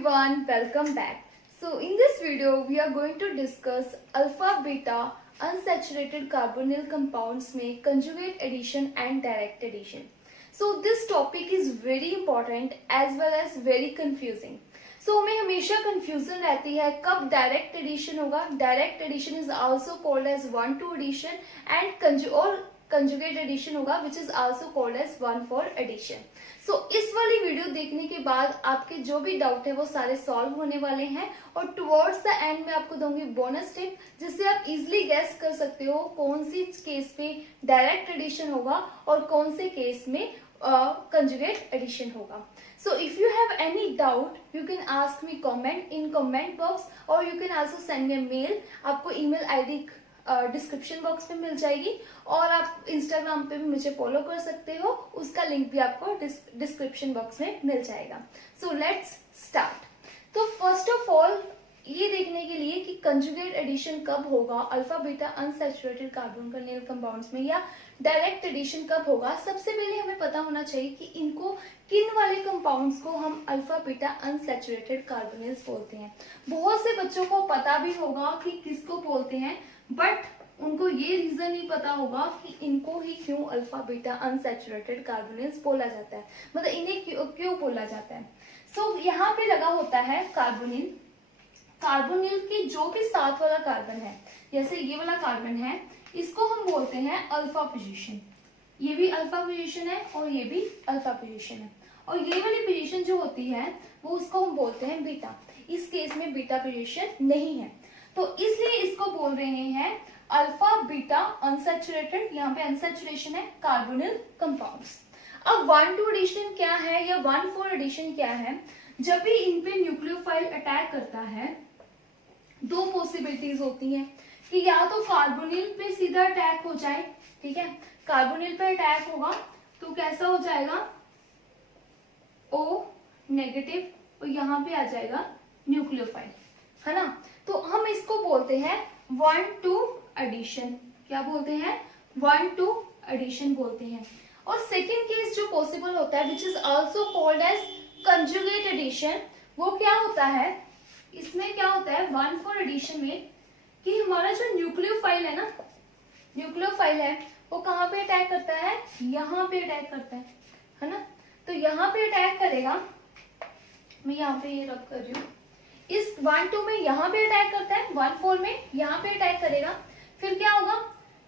everyone, welcome back. So in this video we are going to discuss alpha beta unsaturated carbonyl compounds में conjugate addition and direct addition. So this topic is very important as well as very confusing. So हमें हमेशा confusion रहती है कब direct addition होगा. Direct addition is also called as 1-to addition and conjugate addition होगा which is also called as 1-for addition. So इस वाली video देखने के बाद आपके जो भी डाउट है वो सारे सॉल्व होने वाले हैं और टुवर्ड्स द एंड में आपको दूंगी बोनस टिप जिससे आप इजिली गेस कर सकते हो कौन सी केस में डायरेक्ट एडिशन होगा और कौन से केस में कंजुगेट एडिशन होगा. So if you have any doubt, you can ask me comment box or you can also send me a mail. आपको email ID डिस्क्रिप्शन बॉक्स में मिल जाएगी और आप इंस्टाग्राम पे भी मुझे फॉलो कर सकते हो, उसका लिंक भी आपको डिस्क्रिप्शन बॉक्स में मिल जाएगा. So let's start. तो फर्स्ट ऑफ ऑल ये देखने के लिए कि कंजुगेट एडिशन कब होगा alpha beta unsaturated carbonyl compounds में या डायरेक्ट एडिशन कब होगा, सबसे पहले हमें पता होना चाहिए कि इनको किन वाले कंपाउंड्स को हम अल्फा बीटा अनसैचुरेटेड कार्बोनिल्स बोलते हैं. बहुत से बच्चों को पता भी होगा कि किसको बोलते हैं, बट उनको ये रीजन नहीं पता होगा कि इनको ही क्यों अल्फा बीटा अनसैचुरेटेड कार्बोनिल्स बोला जाता है, मतलब इन्हें क्यों बोला जाता है. सो यहाँ पे लगा होता है कार्बोनिल. कार्बोनिल के जो भी साथ वाला कार्बन है, जैसे ये वाला कार्बन है, इसको हम बोलते हैं अल्फा पोजीशन. ये भी अल्फा पोजीशन है और ये भी अल्फा पोजीशन है और ये वाली पोजीशन जो होती है वो उसको हम बोलते हैं बीटा. इस केस में बीटा पोजीशन नहीं है तो इसलिए इसको बोल रहे हैं अल्फा बीटा अनसैचुरेटेड. यहाँ पे अनसैचुरेशन है कार्बोनिल कंपाउंड्स. अब 1-to एडिशन क्या है या 1-for एडिशन क्या है, जब भी इन पे न्यूक्लियोफाइल अटैक करता है दो पॉसिबिलिटीज होती हैं कि या तो कार्बोनिल पे सीधा अटैक हो जाए, ठीक है, कार्बोनिल पे अटैक होगा तो कैसा हो जाएगा O नेगेटिव और यहाँ पे आ जाएगा न्यूक्लियोफाइल, है ना. तो हम इसको बोलते हैं 1-to एडिशन. क्या बोलते हैं? 1-to एडिशन बोलते हैं. और सेकेंड केस जो पॉसिबल होता है which is also called as conjugate addition, वो क्या होता है, इसमें क्या होता है 1-for एडिशन में कि हमारा जो न्यूक्लियोफाइल है ना, न्यूक्लियोफाइल है वो कहाँ पे अटैक करता है, यहाँ पे अटैक करता है ना. तो यहाँ पे अटैक करेगा, मैं यहाँ पे ये रब कर रही हूँ, इस 1-2 में यहाँ पे अटैक करता है, 1-4 में यहाँ पे अटैक करेगा. फिर क्या होगा,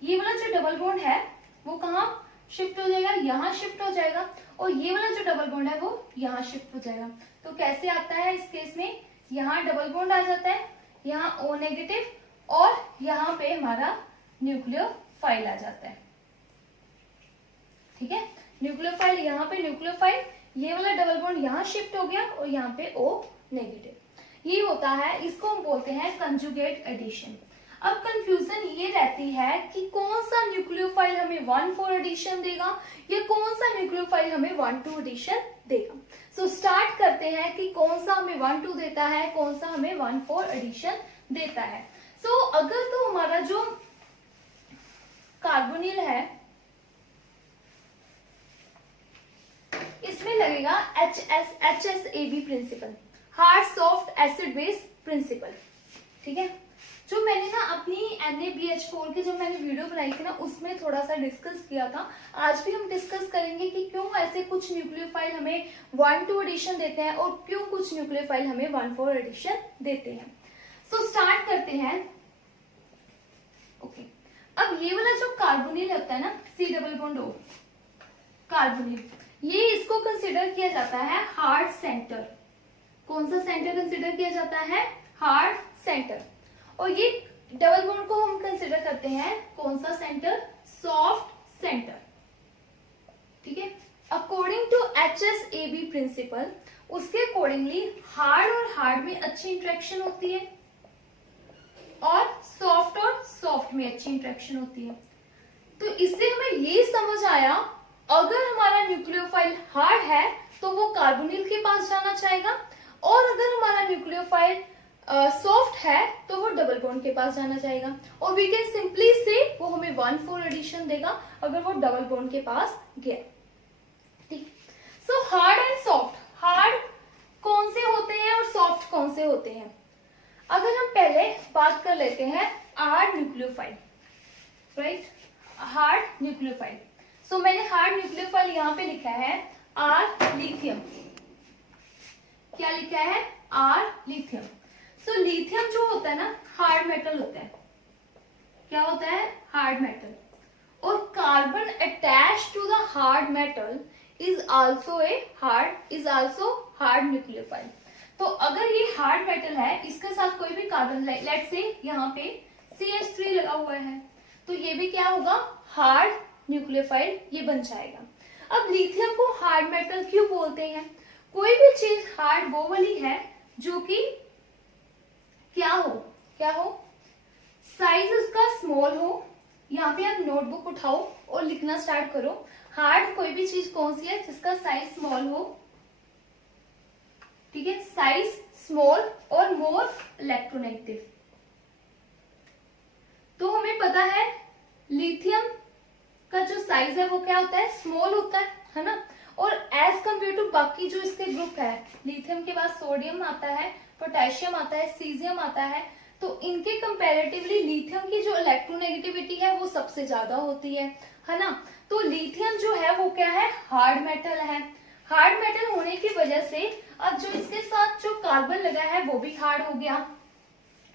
ये वाला जो डबल बॉन्ड है वो कहाँ शिफ्ट हो जाएगा, यहाँ शिफ्ट हो जाएगा और ये वाला जो डबल बॉन्ड है वो यहाँ शिफ्ट हो जाएगा. तो कैसे आता है इस केस में, यहाँ डबल बॉन्ड आ जाता है, यहाँ O नेगेटिव और यहाँ पे हमारा न्यूक्लियोफाइल आ जाता है, ठीक है. न्यूक्लियोफाइल यहाँ पे न्यूक्लियोफाइल, ये वाला डबल बॉन्ड यहाँ शिफ्ट हो गया और यहाँ पे O नेगेटिव. ये होता है, इसको हम बोलते हैं कंजुगेट एडिशन. अब कंफ्यूजन ये रहती है कि कौन सा न्यूक्लियोफाइल हमें 1-for एडिशन देगा या कौन सा न्यूक्लियोफाइल हमें 1-to एडिशन देगा. सो स्टार्ट करते हैं कि कौन सा हमें 1-to देता है, कौन सा हमें 1-for एडिशन देता है. सो अगर तो हमारा जो कार्बोनिल है इसमें लगेगा HSAB principle, hard soft acid base principle, ठीक है. जो मैंने ना अपनी NaBH4 की जो मैंने वीडियो बनाई थी ना उसमें थोड़ा सा डिस्कस किया था. आज भी हम डिस्कस करेंगे कि क्यों ऐसे कुछ न्यूक्लियोफाइल हमें 1-to एडिशन देते हैं और क्यों कुछ न्यूक्लियोफाइल हमें 1-for एडिशन देते हैं. सो स्टार्ट करते हैं. ओके, अब ये वाला जो कार्बोनिल होता है ना, C double bond O carbonyl, ये इसको कंसिडर किया जाता है हार्ड सेंटर. कौन सा सेंटर कंसिडर किया जाता है? Hard centre. और ये डबल बॉन्ड को हम कंसिडर करते हैं कौन सा सेंटर? सॉफ्ट सेंटर, ठीक है. अकॉर्डिंग टू HSAB प्रिंसिपल, उसके अकॉर्डिंगली हार्ड और हार्ड में अच्छी इंट्रैक्शन होती है और सॉफ्ट में अच्छी इंट्रैक्शन होती है. तो इससे हमें ये समझ आया अगर हमारा न्यूक्लियोफाइल हार्ड है तो वो कार्बोनिल के पास जाना चाहेगा और अगर हमारा न्यूक्लियोफाइल सॉफ्ट है तो वो डबल बॉन्ड के पास जाना चाहेगा. और वी कैन सिंपली से वो हमें 1-for एडिशन देगा अगर वो डबल बॉन्ड के पास गया, ठीक. So hard and soft, hard कौन से होते हैं और सॉफ्ट से होते हैं। अगर हम पहले बात कर लेते हैं hard nucleophile, right, hard nucleophile. So मैंने हार्ड न्यूक्लियोफाइल यहाँ पे लिखा है आर लिथियम। क्या लिखा है? Are lithium. सो लिथियम जो होता है ना, हार्ड मेटल होता है। क्या होता है? Hard metal. और carbon attach to the hard metal is also hard nucleophile. तो अगर ये हार्ड मेटल है, इसके साथ कोई भी कार्बन, लेट्स से यहाँ पे CH3 लगा हुआ है, तो ये भी क्या होगा? हार्ड न्यूक्लियोफाइल ये बन जाएगा। अब लिथियम को हार्ड मेटल क्यों बोलते हैं? कोई भी चीज हार्ड वो वाली है जो कि क्या हो, साइज उसका स्मॉल हो। यहाँ पे आप नोटबुक उठाओ और लिखना स्टार्ट करो। हार्ड कोई भी चीज कौन सी है जिसका साइज स्मॉल हो, ठीक है, साइज स्मॉल और मोर इलेक्ट्रोनेगेटिव। तो हमें पता है लिथियम का जो साइज है वो क्या होता है? स्मॉल होता है ना। और एज कंपेयर टू बाकी जो इसके ग्रुप है, लिथियम के बाद सोडियम आता है, पोटेशियम आता है, सीजियम आता है, तो इनके कंपैरेटिवली लिथियम की जो इलेक्ट्रोनेगेटिविटी है वो सबसे ज्यादा होती है ना। तो लिथियम जो है वो क्या है? हार्ड मेटल है। हार्ड मेटल होने की वजह से अब जो इसके साथ जो कार्बन लगा है वो भी हार्ड हो गया,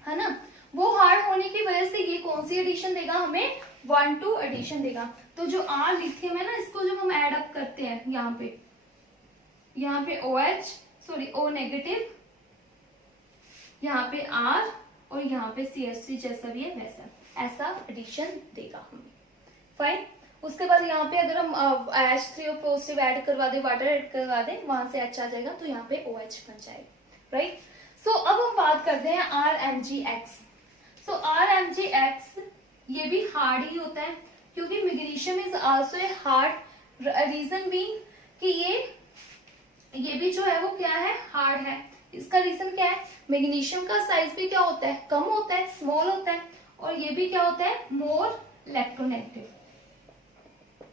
है ना। वो हार्ड होने की वजह से ये कौन सी एडिशन देगा हमें? 1,2 एडिशन देगा। तो जो आर लिथियम है ना, इसको जब हम ऐड अप करते हैं यहाँ पे O नेगेटिव, यहाँ पे R और यहाँ पे CH3 जैसा भी है वैसा, ऐसा एडिशन देगा हमें। फाइन। उसके बाद यहाँ पे अगर हम H3 पॉजिटिव ऐड करवा दे, वाटर ऐड करवा दे, वहां से H आ जाएगा, तो यहाँ पे OH बन जाएगा, राइट। सो अब हम बात करते हैं RMgX। सो RMgX ये भी हार्ड ही होता है, क्योंकि magnesium is also a hard. Reason being कि ये भी जो है वो क्या है? हार्ड है। इसका रीजन क्या है? मैग्नीशियम का साइज भी क्या होता है? कम होता है, स्मॉल होता है, और ये भी क्या होता है? More electronegative.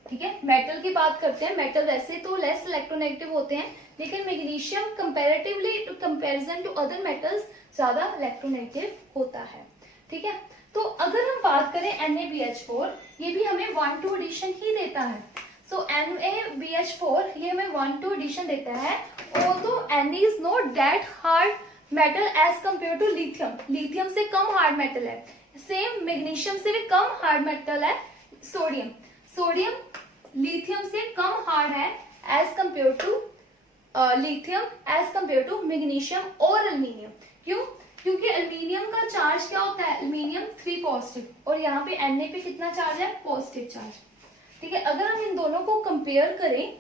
ठीक है, मेटल की बात करते हैं। मेटल वैसे तो लेस इलेक्ट्रोनेगेटिव होते हैं, लेकिन magnesium comparatively comparison to other metals ज्यादा इलेक्ट्रोनेगेटिव होता है। ठीक है, तो अगर हम बात करें NaBH4, ये भी हमें 1,2 एडिशन ही देता है। सो NaBH4 ये हमें 1,2 एडिशन देता है। Although Na is not that hard metal as compare to lithium. Lithium से कम हार्ड मेटल है। सेम मैग्नीशियम से भी कम हार्ड मेटल है सोडियम। सोडियम लिथियम से कम हार्ड है एज कंपेयर टू मैग्नीशियम और एल्यूमिनियम। क्यों? क्योंकि एल्यूमिनियम का चार्ज क्या होता है? एल्यूमिनियम 3 पॉजिटिव, और यहाँ पे Na पे कितना चार्ज है? Positive charge. ठीक है, अगर हम इन दोनों को कंपेयर करें,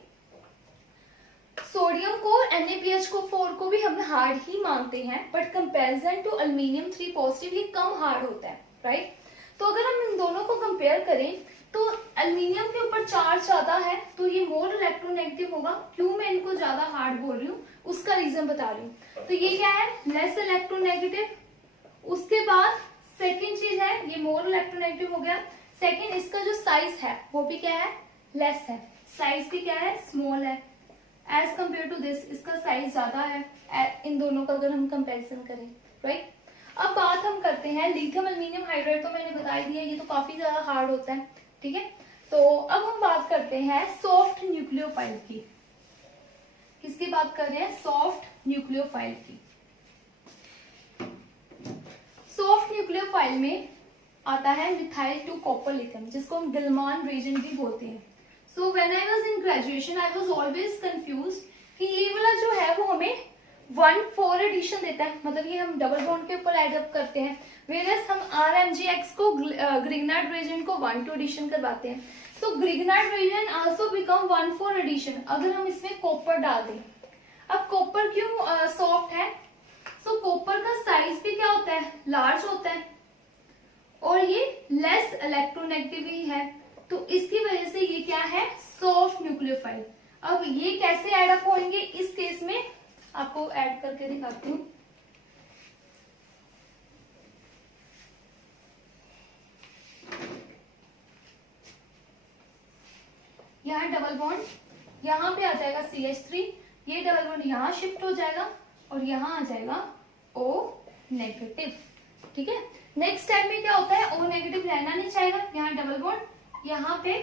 सोडियम को NaBH4 को भी हम हार्ड ही मानते हैं, but comparison to aluminium 3 positive ये कम हार्ड होता है, राइट। तो अगर हम इन दोनों को कंपेयर करें तो एल्यूमिनियम के ऊपर चार्ज ज्यादा है, तो ये मोर इलेक्ट्रोनेगेटिव होगा। क्यों मैं इनको ज्यादा हार्ड बोल रही हूँ, उसका रीजन बता रही हूँ। तो ये क्या है? Less electronegative. उसके बाद सेकेंड चीज है, ये मोर इलेक्ट्रोनेगेटिव हो गया। सेकेंड, इसका जो साइज है वो भी क्या है? लेस है। साइज भी क्या है? स्मॉल है। एज कंपेयर टू दिस इसका साइज ज्यादा है, इन दोनों का अगर हम कंपेरिजन करें, राइट। अब बात हम करते हैं लिथियम एल्यूमिनियम हाइड्राइड, तो मैंने बता दिया ये तो काफी ज्यादा हार्ड होता है, ठीक है। तो अब हम बात करते हैं सॉफ्ट न्यूक्लियोफाइल की। किसकी बात कर रहे हैं? सॉफ्ट न्यूक्लियोफाइल की। सॉफ्ट न्यूक्लियोफाइल में आता है मिथाइल टू कॉपर लिथियम, जिसको हम गिलमान रीजन भी बोलते हैं। So when I was in graduation I was always confused कि ये वाला जो है वो हमें 1,4 एडिशन देता है, मतलब ये हम डबल बॉन्ड के ऊपर एड अप करते हैं, वेरएस हम RMgX को ग्रिग्नार्ड रिएजेंट को 1,2 एडिशन करवाते हैं। तो Grignard reagent also become 1,4 addition अगर हम इसमें कॉपर डाल दें। अब कॉपर क्यों सॉफ्ट है? सो कॉपर का साइज भी क्या होता है? लार्ज होता है, और ये लेस इलेक्ट्रोनेगेटिव ही है, तो इसकी वजह से ये क्या है? Soft nucleophile. अब ये कैसे ऐड अप होंगे इस केस में आपको ऐड करके दिखाती हूँ। यहाँ डबल बॉन्ड, यहाँ पे आ जाएगा CH3, ये डबल बॉन्ड यहाँ शिफ्ट हो जाएगा और यहाँ आ जाएगा O नेगेटिव। ठीक है, नेक्स्ट स्टेप में क्या होता है, O नेगेटिव रहना नहीं चाहेगा, यहाँ डबल बॉन्ड, यहाँ पे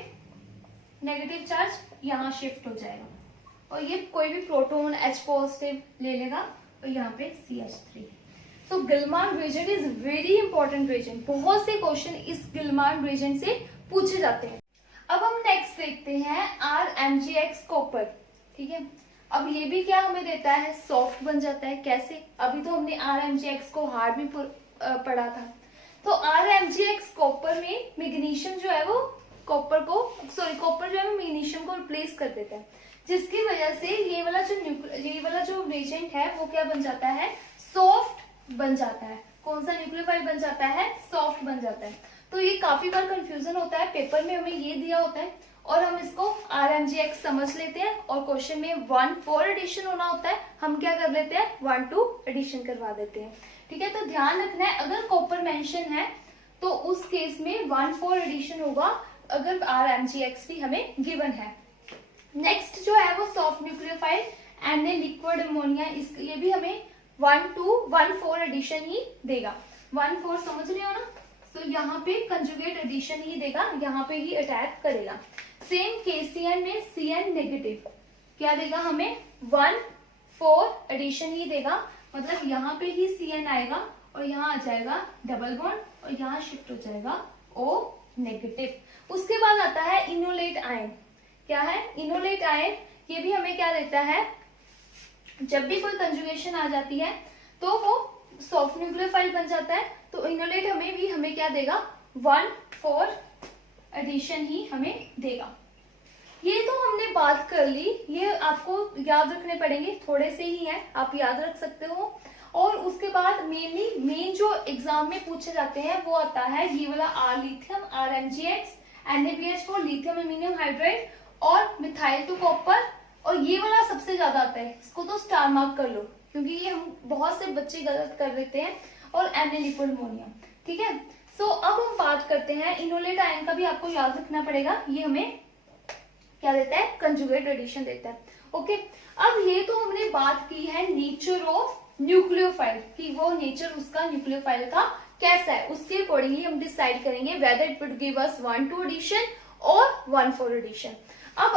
नेगेटिव चार्ज यहाँ शिफ्ट हो जाएगा और ये कोई भी प्रोटॉन H पॉजिटिव ले लेगा और यहाँ पे CH3। तो Gilman reagent is very important reagent, बहुत से क्वेश्चन इस गिलमान रीजन से पूछे जाते हैं। अब हम नेक्स्ट देखते हैं RMgX कॉपर। ठीक है, अब ये भी क्या हमें देता है, सॉफ्ट बन जाता है। कैसे, अभी तो हमने RMgX को हार्ड भी पढ़ा था। तो RMgX कॉपर में मैग्नीशियम जो है वो कॉपर जो है वो मैग्नीशियम को रिप्लेस कर देता है, जिसकी वजह से ये वाला जो रिएजेंट है वो क्या बन जाता है, सॉफ्ट बन जाता है। कौन सा न्यूक्लियोफाइल बन जाता है, सॉफ्ट बन जाता है। तो ये काफी बार कंफ्यूजन होता है, पेपर में हमें ये दिया होता है और हम इसको RMgX समझ लेते हैं और क्वेश्चन में 1-4 एडिशन होना होता है, हम क्या कर लेते हैं 1-2 एडिशन करवा देते हैं। ठीक है, तो ध्यान रखना है अगर कॉपर मेंशन है तो उस केस में 1-4 एडिशन होगा अगर RMgX भी हमें गिवन है। नेक्स्ट जो है वो soft nucleophile Na liquid ammonia, ये भी हमें 1-4 एडिशन ही देगा। 1-4 समझ रहे हो ना, तो यहाँ पे कंजुगेट एडिशन ही देगा, यहाँ पे ही अटैक करेगा। सेम KCN में CN नेगेटिव क्या देगा हमें, 1-4 एडिशन ही देगा, मतलब यहाँ पे ही CN आएगा और यहाँ आ जाएगा डबल बॉन्ड और यहाँ शिफ्ट हो जाएगा O नेगेटिव। उसके बाद आता है इनोलेट आयन। क्या है, इनोलेट आयन, ये भी हमें क्या देता है, जब भी कोई कंजुगेशन आ जाती है तो वो सॉफ्ट न्यूक्लियोफाइल बन जाता है। तो इनोलेट हमें क्या देगा, 1-4 एडिशन ही हमें देगा। ये तो हमने बात कर ली, ये आपको याद रखने पड़ेंगे, थोड़े से ही हैं, आप याद रख सकते हो। और उसके बाद मेन जो एग्जाम में पूछे जाते हैं वो आता है ये वाला R lithium, RMgX, NaBH4 lithium aluminium hydride और मिथाइल टू कॉपर, और ये वाला सबसे ज्यादा आता है, इसको तो स्टार मार्क कर लो क्योंकि ये हम बहुत से बच्चे गलत कर देते हैं, और Na लिक्विड अमोनिया। ठीक है, सो अब हम बात करते हैं इनोलेट आयन का भी आपको याद रखना पड़ेगा, ये हमें क्या देता है, कंजुगेट एडिशन देता है। ओके, अब ये तो हमने बात की है नेचर ऑफ न्यूक्लियोफाइल, कि वो नेचर उसका न्यूक्लियोफाइल का कैसा है, उसके अकॉर्डिंगली हम डिसाइड करेंगे whether it would give us 1-2 edition और 1-4 एडिशन। अब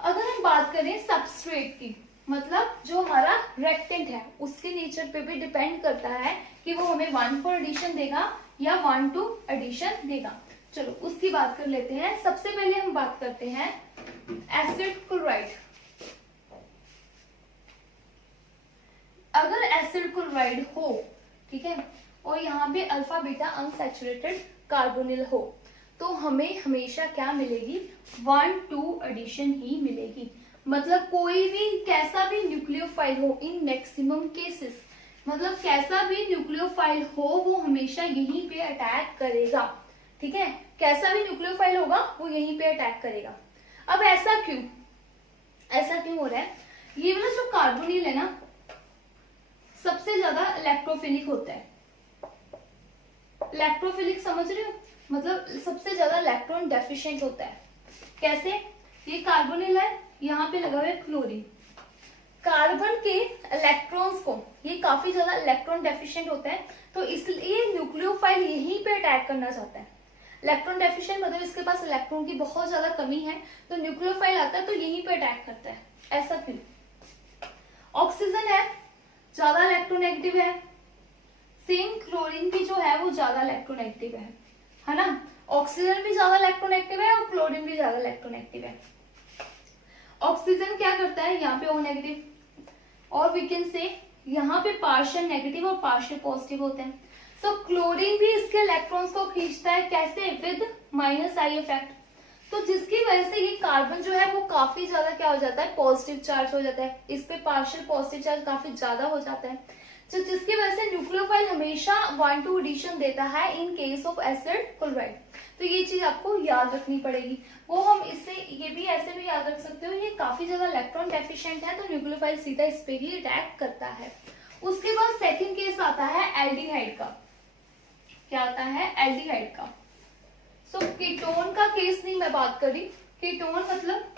अगर हम बात करें सबस्ट्रेट की, मतलब जो हमारा रेक्टेंट है उसके नेचर पे भी डिपेंड करता है कि वो हमें 1-4 एडिशन देगा या 1-2 एडिशन देगा। चलो उसकी बात कर लेते हैं। सबसे पहले हम बात करते हैं एसिड क्लोराइड। अगर एसिड क्लोराइड हो, ठीक है, और यहाँ पे अल्फा बीटा अनसैचुरेटेड कार्बोनिल हो, तो हमें हमेशा क्या मिलेगी, 1-2 एडिशन ही मिलेगी। मतलब कोई भी कैसा भी न्यूक्लियोफाइल हो, इन मैक्सिमम केसेस, मतलब कैसा भी न्यूक्लियोफाइल हो वो हमेशा यहीं पे अटैक करेगा। ठीक है, कैसा भी न्यूक्लियोफाइल होगा वो यहीं पे अटैक करेगा। अब ऐसा क्यों हो रहा है, ये वाला जो कार्बोनिल है ना सबसे ज्यादा इलेक्ट्रोफिलिक होता है। इलेक्ट्रोफिलिक समझ रहे हो, मतलब सबसे ज्यादा इलेक्ट्रॉन डेफिशिएंट होता है। कैसे, ये कार्बोनिल है, यहाँ पे लगा हुआ है क्लोरीन, कार्बन के इलेक्ट्रॉन्स को ये काफी ज्यादा इलेक्ट्रॉन डेफिशिएंट होता है, तो इसलिए न्यूक्लियोफाइल यहीं पे अटैक करना चाहता है। इलेक्ट्रॉन डेफिशिएंट मतलब इसके पास इलेक्ट्रॉन की बहुत ज्यादा कमी है, तो न्यूक्लियोफाइल आता है तो यहीं पे अटैक करता है। ऐसा क्यों, ऑक्सीजन है ज्यादा इलेक्ट्रोनेगेटिव है, सेम क्लोरीन भी जो है वो ज्यादा इलेक्ट्रोनेगेटिव है ना, ऑक्सीजन भी ज्यादा इलेक्ट्रोनेगेटिव है और क्लोरीन भी ज्यादा इलेक्ट्रोनेगेटिव है। ऑक्सीजन क्या करता है, यहाँ पे O नेगेटिव, और वी कैन से यहाँ पे पार्शियल नेगेटिव और पार्शियल पॉजिटिव होते हैं। सो क्लोरीन भी इसके इलेक्ट्रॉन्स को खींचता है, कैसे, विद -I इफेक्ट। तो जिसकी वजह से ये कार्बन जो है वो काफी ज्यादा क्या हो जाता है, पॉजिटिव चार्ज हो जाता है, इस पे पार्शियल पॉजिटिव चार्ज काफी ज्यादा हो जाता है, तो जिसकी वजह से न्यूक्लियोफाइल हमेशा 1-2 एडिशन देता है in case of acid chloride. तो ये चीज आपको याद रखनी पड़ेगी। वो हम इससे ये भी ऐसे भी याद रख सकते हो, ये काफी ज्यादा इलेक्ट्रॉन डेफिशिएंट है तो न्यूक्लियोफाइल सीधा इस पे ही अटैक करता है। उसके बाद सेकंड केस आता है एल्डिहाइड का। क्या आता है, एल्डिहाइड का। सो कीटोन का केस नहीं मैं बात कर रही, कीटोन मतलब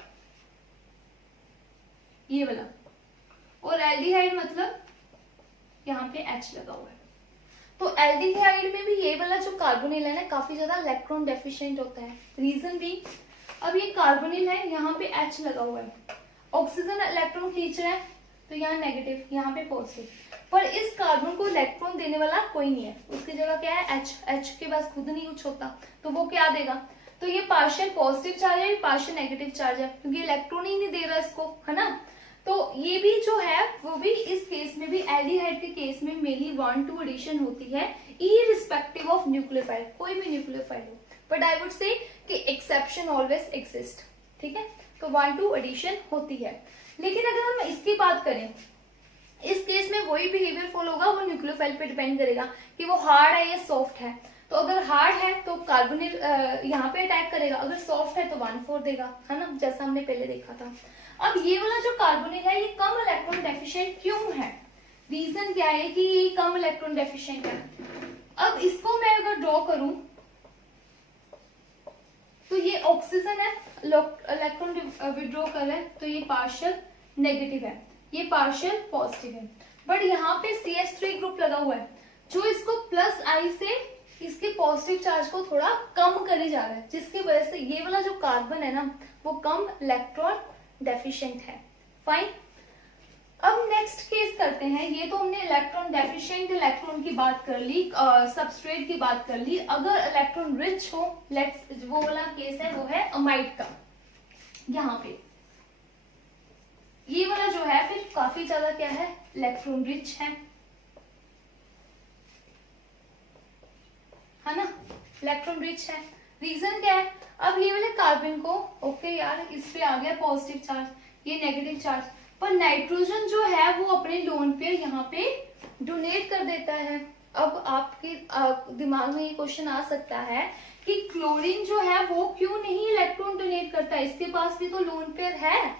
ये वाला, और एल्डिहाइड मतलब यहाँ पे H लगा हुआ है। तो एल्डिहाइड में भी ये वाला जो कार्बोनिल है ना काफी ज्यादा इलेक्ट्रॉन डेफिशिएंट होता है। रीजन भी, अब ये कार्बोनिल है, यहाँ पे H लगा हुआ है, ऑक्सीजन इलेक्ट्रॉन खींच रहा है, तो यहाँ नेगेटिव, यहाँ पे पॉजिटिव, पर इस कार्बन को इलेक्ट्रॉन देने वाला कोई नहीं है, उसकी जगह क्या है H के पास खुद नहीं कुछ होता, तो वो क्या देगा, तो ये पार्शियल पॉजिटिव चार्ज है, पार्शियल नेगेटिव चार्ज है, क्योंकि इलेक्ट्रॉन ही नहीं दे रहा इसको, है ना। तो ये भी जो है वो भी इस केस में भी एल्डिहाइड के केस में मेनली 1-2 एडिशन होती है, इररिस्पेक्टिव ऑफ न्यूक्लियोफाइल, कोई भी न्यूक्लियोफाइल हो, बट आई वुड से कि एक्सेप्शन ऑलवेज एग्जिस्ट, ठीक है। तो 1-2 एडिशन होती है। लेकिन अगर हम इसकी बात करें, इस केस में वही बिहेवियर फॉलो होगा, वो न्यूक्लियोफाइल पे डिपेंड करेगा कि वो हार्ड है या सॉफ्ट है। तो अगर हार्ड है तो कार्बोनिल यहाँ पे अटैक करेगा, अगर सॉफ्ट है तो 1,4 देगा, है ना, जैसा हमने पहले देखा था। अब ये वाला जो कार्बोनिल है ये कम इलेक्ट्रॉन डेफिशिएंट क्यों है, रीजन क्या है कि ये कम इलेक्ट्रॉन डेफिशिएंट है। अब इसको मैं अगर ड्रॉ करूं तो ये ऑक्सीजन है, इलेक्ट्रॉन विड्रॉ कर रहा है, तो ये पार्शियल नेगेटिव है, ये पार्शियल पॉजिटिव है, बट यहाँ पे CH3 ग्रुप लगा हुआ है जो इसको प्लस आई से इसके पॉजिटिव चार्ज को थोड़ा कम करे जा रहा है, जिसकी वजह से ये वाला जो कार्बन है ना वो कम इलेक्ट्रॉन डेफिशिएंट है। फाइन, अब नेक्स्ट केस करते हैं। ये तो हमने इलेक्ट्रॉन डेफिशिएंट इलेक्ट्रॉन की बात कर ली, सबस्ट्रेट की बात कर ली। अगर इलेक्ट्रॉन रिच हो, लेट्स वो वाला केस है वो है अमाइड का। यहाँ पे ये वाला जो है फिर काफी ज्यादा क्या है, इलेक्ट्रॉन रिच है ना, इलेक्ट्रॉन रिच है। रीजन क्या है, अब ये वाले कार्बन को ओके यार इस पे आ गया पॉजिटिव चार्ज, ये नेगेटिव चार्ज, पर नाइट्रोजन जो है वो अपने लोन पेयर यहाँ पे डोनेट कर देता है। अब आपके दिमाग में ये क्वेश्चन आ सकता है कि क्लोरीन जो है वो क्यों नहीं इलेक्ट्रॉन डोनेट करता, इसके पास भी तो लोन पेयर है,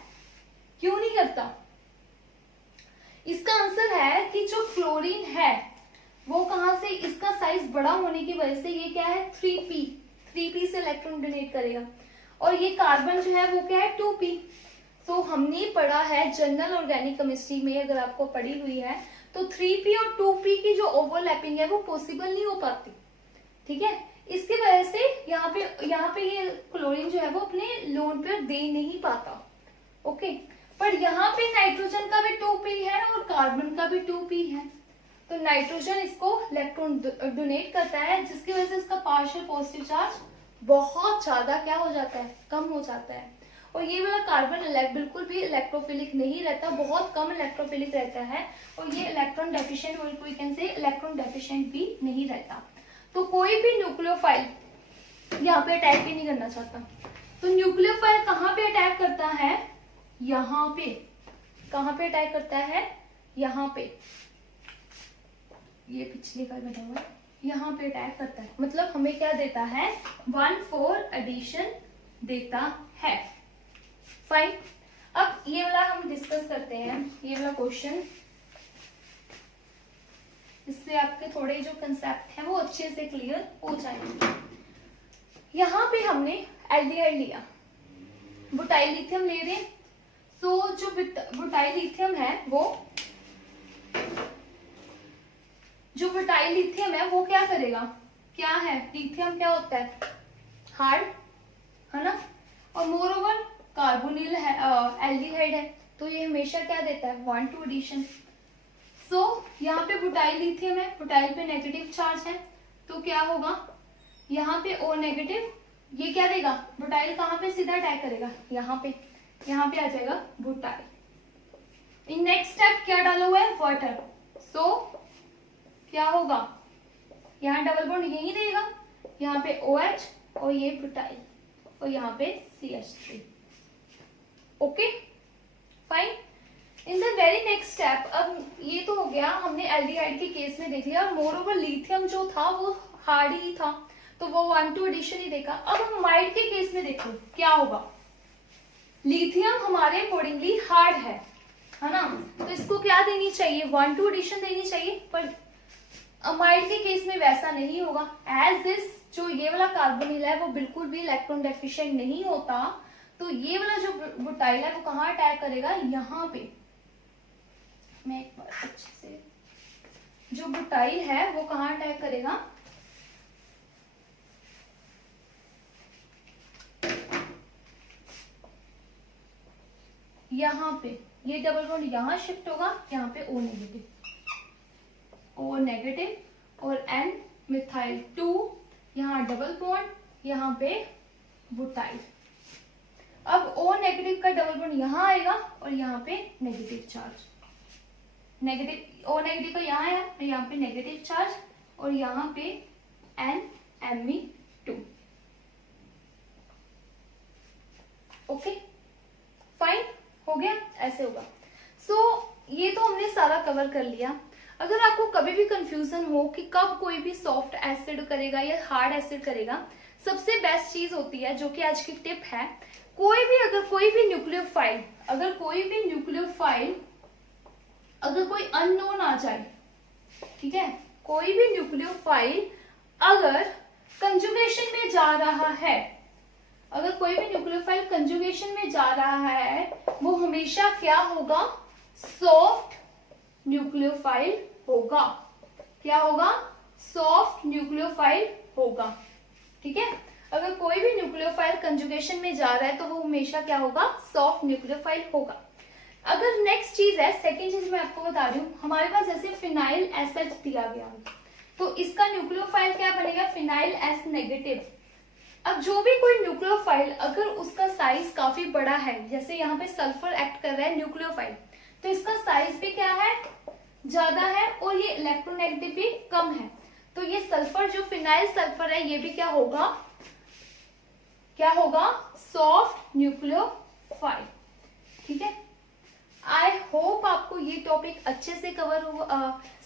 क्यों नहीं करता। इसका आंसर है कि जो क्लोरीन है वो कहां से, इसका साइज बड़ा होने की वजह से ये क्या है 3p से इलेक्ट्रॉन डोनेट करेगा, और ये कार्बन जो है वो क्या है 2p। तो हमने पढ़ा है जनरल ऑर्गेनिक केमिस्ट्री में, अगर आपको पढ़ी हुई है तो 3p और 2p की जो ओवरलैपिंग है वो पॉसिबल नहीं हो पाती, ठीक है। इसकी वजह से यहाँ पे ये क्लोरीन जो है वो अपने लोन पेयर दे नहीं पाता, ओके। पर यहाँ पे नाइट्रोजन का भी 2p है और कार्बन का भी 2p है, तो नाइट्रोजन इसको इलेक्ट्रॉन डोनेट करता है, जिसकी वजह से इसका पार्शियल पॉजिटिव चार्ज बहुत ज्यादा क्या हो जाता है, कम हो जाता है। और ये वाला कार्बन बिल्कुल भी इलेक्ट्रोफिलिक नहीं रहता, बहुत कम इलेक्ट्रोफिलिक रहता है, और ये इलेक्ट्रॉन डेफिशिएंट और we can say electron deficient भी नहीं रहता। तो कोई भी न्यूक्लियोफाइल यहाँ पे अटैक भी नहीं करना चाहता। तो न्यूक्लियोफाइल कहाँ पे अटैक करता है, यहाँ पे। कहाँ पे अटैक करता है, यहाँ पे, ये पिछले का बना हुआ है, यहाँ पे अटैक करता है, मतलब हमें क्या देता है 1,4 एडिशन देता है। फाइन, अब ये वाला हम डिस्कस करते हैं, ये वाला क्वेश्चन, इससे आपके थोड़े जो कंसेप्ट हैं वो अच्छे से क्लियर हो जाएंगे। यहाँ पे हमने एल्डिहाइड लिया, बुटाइल लिथियम ले रहे, तो जो बुटाइल लिथियम है वो, जो बुटाइल लिथियम है वो क्या करेगा, क्या है, लिथियम क्या होता है हार्ड, है ना, और मोर ओवर कार्बोनिल है, एल्डिहाइड है, तो ये हमेशा क्या देता है 1-2 एडिशन। सो यहाँ पे बुटाइल लिथियम है, बुटाइल पे नेगेटिव चार्ज है, तो क्या होगा यहाँ पे O नेगेटिव, ये क्या देगा, बुटाइल कहाँ पे सीधा अटैक करेगा, यहाँ पे आ जाएगा बुटाइल। इन नेक्स्ट स्टेप क्या डाला हुआ है वाटर, सो क्या होगा, यहाँ डबल बॉन्ड यही देगा, यहाँ पे OH और ये बुटाइल, और यहाँ पे CH3, okay fine. In the very next step, अब ये तो हो गया हमने एल्डिहाइड के केस में देख लिया, और मोर ओवर लिथियम जो था वो हार्ड ही था, तो वो 1-2 एडिशन ही देखा। अब हम अमाइड के केस में देखो क्या होगा, लिथियम हमारे अकॉर्डिंगली हार्ड है ना, तो इसको क्या देनी चाहिए 1-2 एडिशन देनी चाहिए, पर अमाइड के केस में वैसा नहीं होगा। एज दिस जो ये वाला कार्बोनिल है वो बिल्कुल भी इलेक्ट्रॉन डेफिशिएंट नहीं होता, तो ये वाला जो बुटाइल है वो कहाँ अटैक करेगा, यहाँ पे। मैं एक बार अच्छे से जो बुटाइल है वो कहाँ अटैक करेगा, यहाँ पे। ये डबल बॉन्ड यहाँ शिफ्ट होगा, यहाँ पे O नेगेटिव, O नेगेटिव और N मिथाइल 2, यहाँ डबल बॉन्ड, यहाँ पे बुटाइल। अब O नेगेटिव का डबल बॉन्ड यहाँ आएगा और यहाँ पे negative charge, negative O negative का यहाँ आया और यहाँ पे नेगेटिव चार्ज और यहाँ पे NMe2। ओके फाइन, हो गया, ऐसे होगा। ये तो हमने सारा कवर कर लिया। अगर आपको कभी भी कंफ्यूजन हो कि कब कोई भी सॉफ्ट एसिड करेगा या हार्ड एसिड करेगा, सबसे बेस्ट चीज होती है, जो कि आज की टिप है, अगर कोई भी न्यूक्लियोफाइल अगर कोई अननोन आ जाए, ठीक है, कोई भी न्यूक्लियोफाइल अगर कंजुगेशन में जा रहा है, अगर कोई भी न्यूक्लियोफाइल कंजुगेशन में जा रहा है, वो हमेशा क्या होगा, सॉफ्ट न्यूक्लियोफाइल होगा। क्या होगा, सॉफ्ट न्यूक्लियोफाइल होगा। ठीक है, अगर कोई भी न्यूक्लियोफाइल कंजुगेशन में जा रहा है तो वो हमेशा क्या होगा, सॉफ्ट न्यूक्लियोफाइल होगा। अगर नेक्स्ट चीज है, सेकेंड चीज मैं आपको बता रही हूँ, हमारे पास जैसे फिनाइल एसएच दिया गया हो तो इसका न्यूक्लियोफाइल क्या बनेगा, फिनाइल एस नेगेटिव। अब जो भी कोई न्यूक्लियोफाइल अगर उसका साइज काफी बड़ा है, जैसे यहाँ पे सल्फर एक्ट कर रहा है न्यूक्लियोफाइल, तो इसका साइज भी क्या है, ज्यादा है और ये इलेक्ट्रोनेगेटिव भी कम है, तो ये सल्फर जो फिनाइल सल्फर है ये भी क्या होगा, सॉफ्ट न्यूक्लियोफाइल। ठीक है, आई होप आपको ये टॉपिक अच्छे से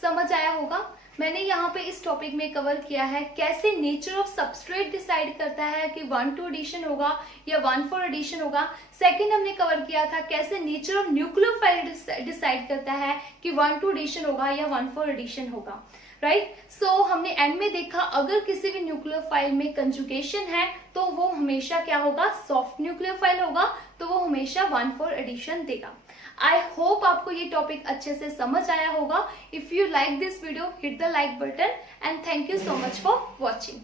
समझ आया होगा। मैंने यहाँ पे इस टॉपिक में कवर किया है कैसे नेचर ऑफ सबस्ट्रेट डिसाइड करता है कि 1,2 एडिशन होगा या 1,4 एडिशन होगा। सेकंड हमने कवर किया था कैसे नेचर ऑफ न्यूक्लियोफाइल डिसाइड करता है कि 1,2 एडिशन होगा या 1,4 एडिशन होगा, राइट। सो हमने एंड में देखा अगर किसी भी न्यूक्लियोफाइल में कंजुगेशन है तो वो हमेशा क्या होगा, सॉफ्ट न्यूक्लियोफाइल होगा, तो वो हमेशा 1,4 एडिशन देगा। आई होप आपको ये टॉपिक अच्छे से समझ आया होगा। If you like this video, hit the like button and thank you so much for watching.